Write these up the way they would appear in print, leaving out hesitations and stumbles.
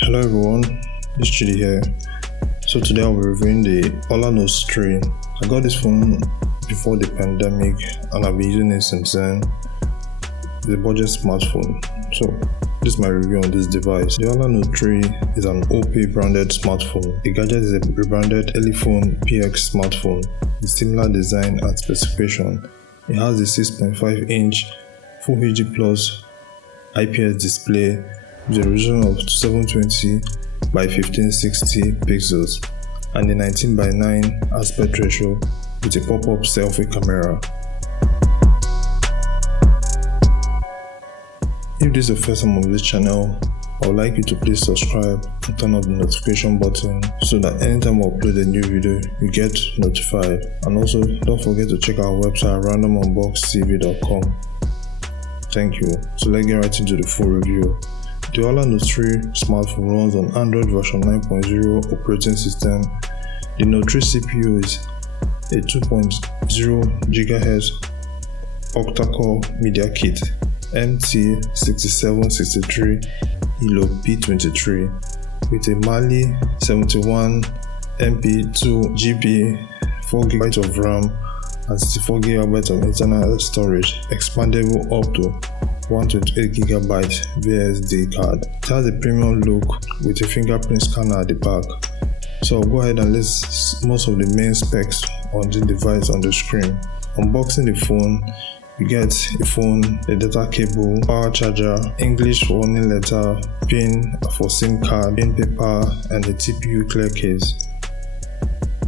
Hello everyone, this is Chidi here. So today I'll be reviewing the Olla Note 3. I got this phone before the pandemic and I've been using it since then. It's a budget smartphone. So this is my review on this device. The Olla Note 3 is an OP branded smartphone. The gadget is a rebranded Elephone PX smartphone with similar design and specification. It has a 6.5-inch Full HD Plus IPS display with a resolution of 720 by 1560 pixels and a 19:9 aspect ratio with a pop-up selfie camera. If this is the first time on this channel, I would like you to please subscribe and turn on the notification button so that anytime I upload a new video, you get notified. And also, don't forget to check our website randomunboxtv.com. Thank you. So let's get right into the full review. The Olla Note 3 smartphone runs on Android version 9.0 operating system. The Note 3 CPU is a 2.0 GHz octa-core media kit MT6763 ELO P23 with a Mali 71 MP 2GB, 4GB of RAM and 64GB of internal storage, expandable up to 128GB VSD card. It has a premium look with a fingerprint scanner at the back. So I'll go ahead and list most of the main specs on this device on the screen. Unboxing the phone, you get a phone, a data cable, power charger, English warning letter, pin for SIM card, pin paper, and a TPU clear case.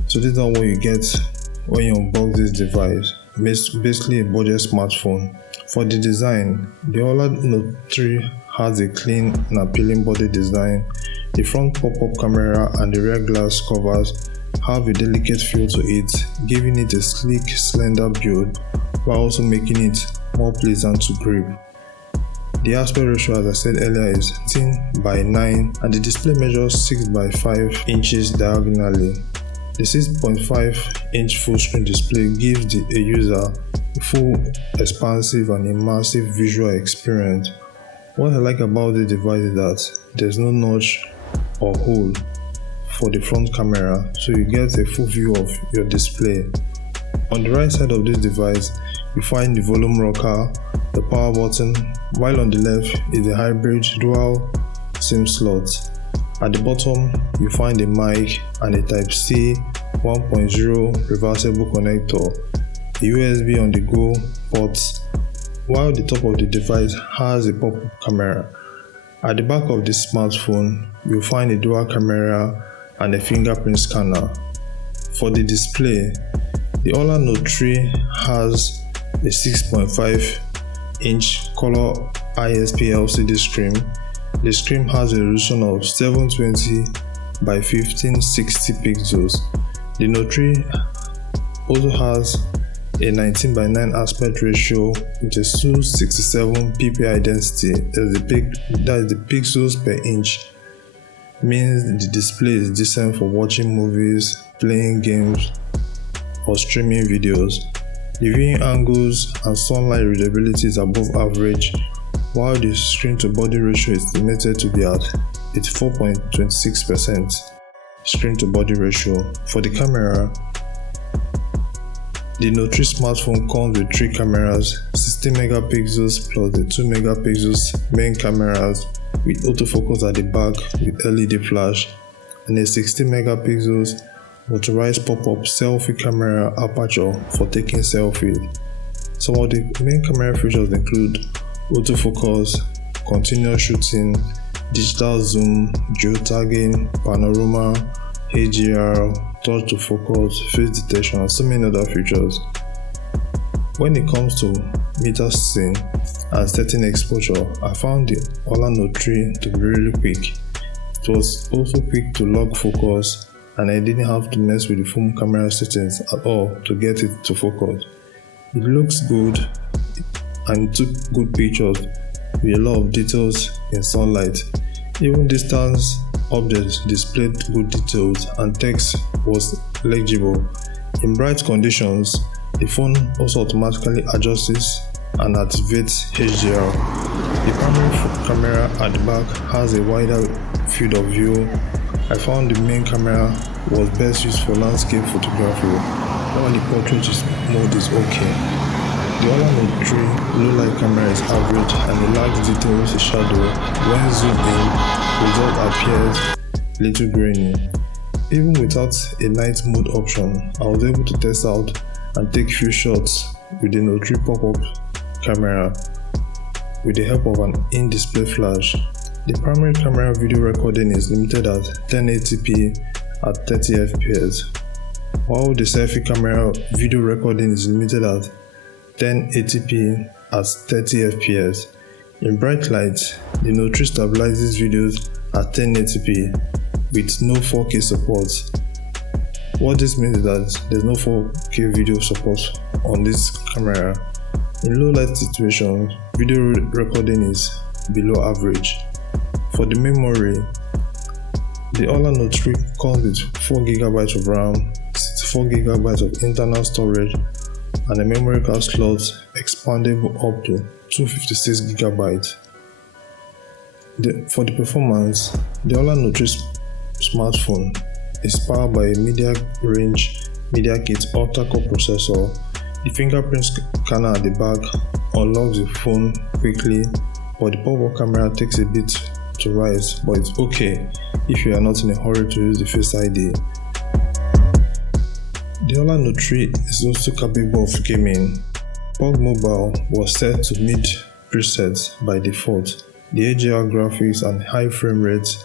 So this is not what you get when you unbox this device. Basically a budget smartphone. For the design, the Olla Note 3 has a clean and appealing body design. The front pop-up camera and the rear glass covers have a delicate feel to it, giving it a sleek, slender build while also making it more pleasant to grip. The aspect ratio, as I said earlier, is 10:9 and the display measures 6:5 inches diagonally. The 6.5-inch full screen display gives a user a full, expansive and immersive visual experience. What I like about this device is that there's no notch or hole for the front camera, so you get a full view of your display. On the right side of this device, you find the volume rocker, the power button, while on the left is a hybrid dual SIM slot. At the bottom, you find a mic and a Type-C 1.0 reversible connector, a USB on the go port, while the top of the device has a pop-up camera. At the back of the smartphone, you'll find a dual camera and a fingerprint scanner. For the display, the Olla Note 3 has a 6.5-inch color ISP LCD screen. The screen has a resolution of 720 by 1560 pixels. The Note 3 also has a 19:9 aspect ratio with a 267 ppi density. That is the pixels per inch. Means the display is decent for watching movies, playing games, or streaming videos. The viewing angles and sunlight readability is above average, while the screen to body ratio is estimated to be at 84.26% screen to body ratio. For the camera, the Note 3 smartphone comes with 3 cameras, 16 megapixels plus the 2 megapixels main cameras with autofocus at the back with LED flash, and a 16 megapixels motorized pop-up selfie camera aperture for taking selfies. Some of the main camera features include autofocus, continuous shooting, digital zoom, geotagging, panorama, HDR, touch to focus, face detection, and so many other features. When it comes to meter sync and setting exposure, I found the Olla Note 3 to be really quick. It was also quick to lock focus, and I didn't have to mess with the phone camera settings at all to get it to focus. It looks good and it took good pictures with a lot of details in sunlight. Even distance objects displayed good details and text was legible. In bright conditions, the phone also automatically adjusts and activates HDR. The primary camera at the back has a wider field of view. I found the main camera was best used for landscape photography, while the portrait mode is okay. The Olla Note 3 low light camera is average and it lacks details in shadow. When zoomed in, the result appears little grainy. Even without a night mode option, I was able to test out and take few shots with the Note 3 pop-up camera with the help of an in-display flash. The primary camera video recording is limited at 1080p at 30 fps, while the selfie camera video recording is limited at 1080p at 30 fps. In bright light, the Note 3 stabilizes videos at 1080p with no 4K support. What this means is that there's no 4K video support on this camera. In low light situations, video recording is below average. For the memory, the Olla Note 3 comes with 4GB of RAM, 64GB of internal storage, and a memory card slot expandable up to 256GB. For the performance, the Olla Note 3 smartphone is powered by a media-range MediaKit octa-core processor. The fingerprint scanner at the back unlocks the phone quickly, but the pop-up camera takes a bit to rise, but it's okay if you are not in a hurry to use the Face ID. The Olla Note 3 is also capable of gaming. PUBG Mobile was set to mid presets by default. The HDR graphics and high frame rates,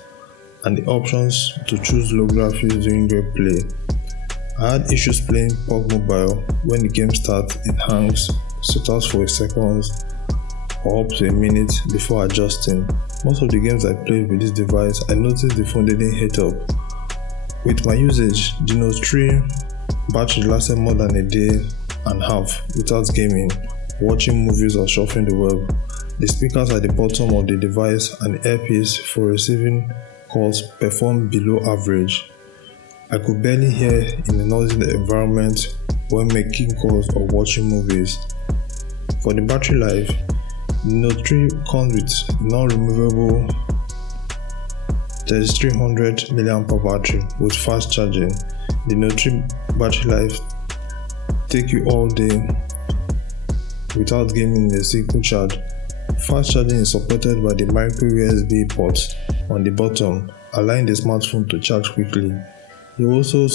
and the options to choose low graphics during gameplay. I had issues playing PUBG Mobile. When the game starts, it hangs, stutters for a second or up to a minute before adjusting. Most of the games I played with this device, I noticed the phone didn't heat up. With my usage, the Note 3 battery lasted more than a day and a half without gaming, watching movies or surfing the web. The speakers at the bottom of the device and earpiece for receiving calls performed below average. I could barely hear in a noisy environment when making calls or watching movies. For the battery life, the Note 3 comes with non-removable 3300 mAh battery with fast charging. The Note 3 battery life takes you all day without gaming in a single charge. Fast charging is supported by the micro USB port on the bottom, allowing the smartphone to charge quickly. It also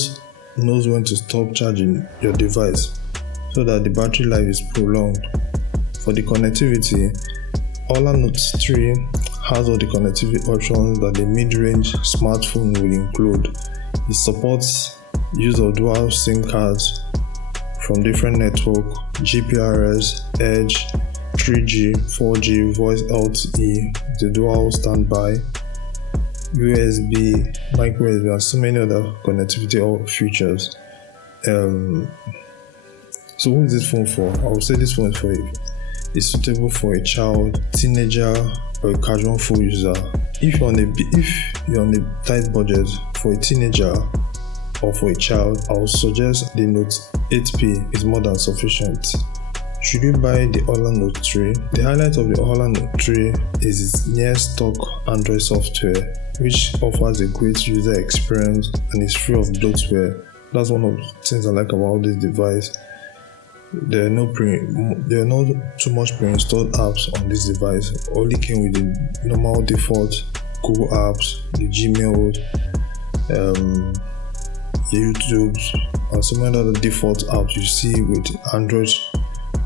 knows when to stop charging your device so that the battery life is prolonged. For the connectivity, Olla Note 3 has all the connectivity options that the mid-range smartphone will include. It supports use of dual SIM cards from different networks: GPRS, Edge, 3G, 4G, voice LTE, the dual standby, USB, micro USB, and so many other connectivity features. So what is this phone for? I would say this phone is suitable for a child, teenager, or a casual phone user. If you're on a tight budget for a teenager or for a child, I would suggest the Note 8P is more than sufficient. Should you buy the Olla Note 3? The highlight of the Olla Note 3 is its near-stock Android software, which offers a great user experience and is free of bloatware. That's one of the things I like about this device. There are not too much pre-installed apps on this device. Only came with the normal default Google apps, the Gmail, YouTube, and so many other default apps you see with Android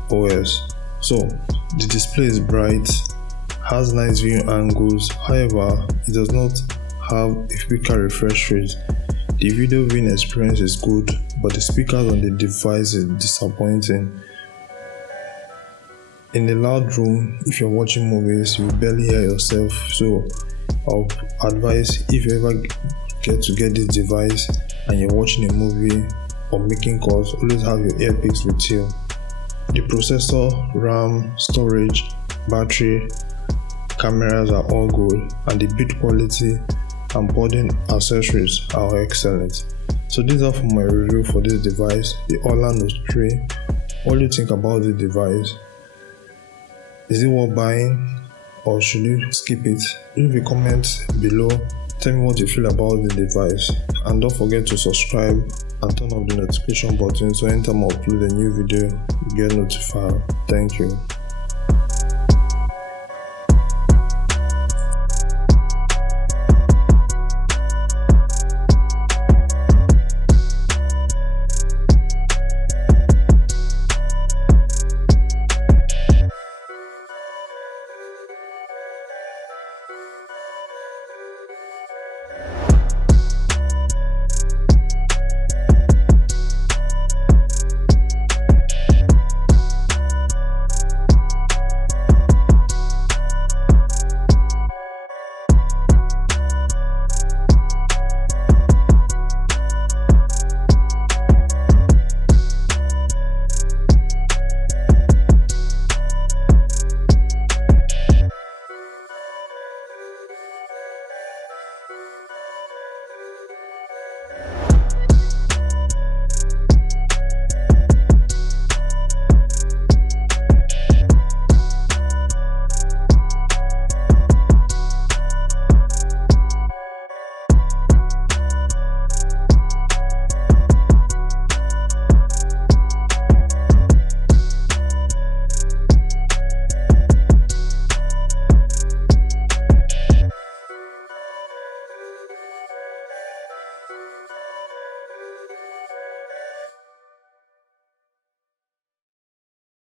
OS. So the display is bright, has nice viewing angles. However, it does not have a quicker refresh rate. The video viewing experience is good, but the speakers on the device is disappointing. In a loud room, if you're watching movies, you barely hear yourself. So I'll advise, if you ever get this device and you're watching a movie or making calls, always have your earpiece with you. The processor, RAM, storage, battery, cameras are all good, and the build quality and boarding accessories are excellent. So these are for my review for this device, the Olla Note 3. What do you think about the device? Is it worth buying? or should you skip it? Leave a comment below. Tell me what you feel about the device, and don't forget to subscribe and turn on the notification button so anytime I upload a new video you get notified. Thank you.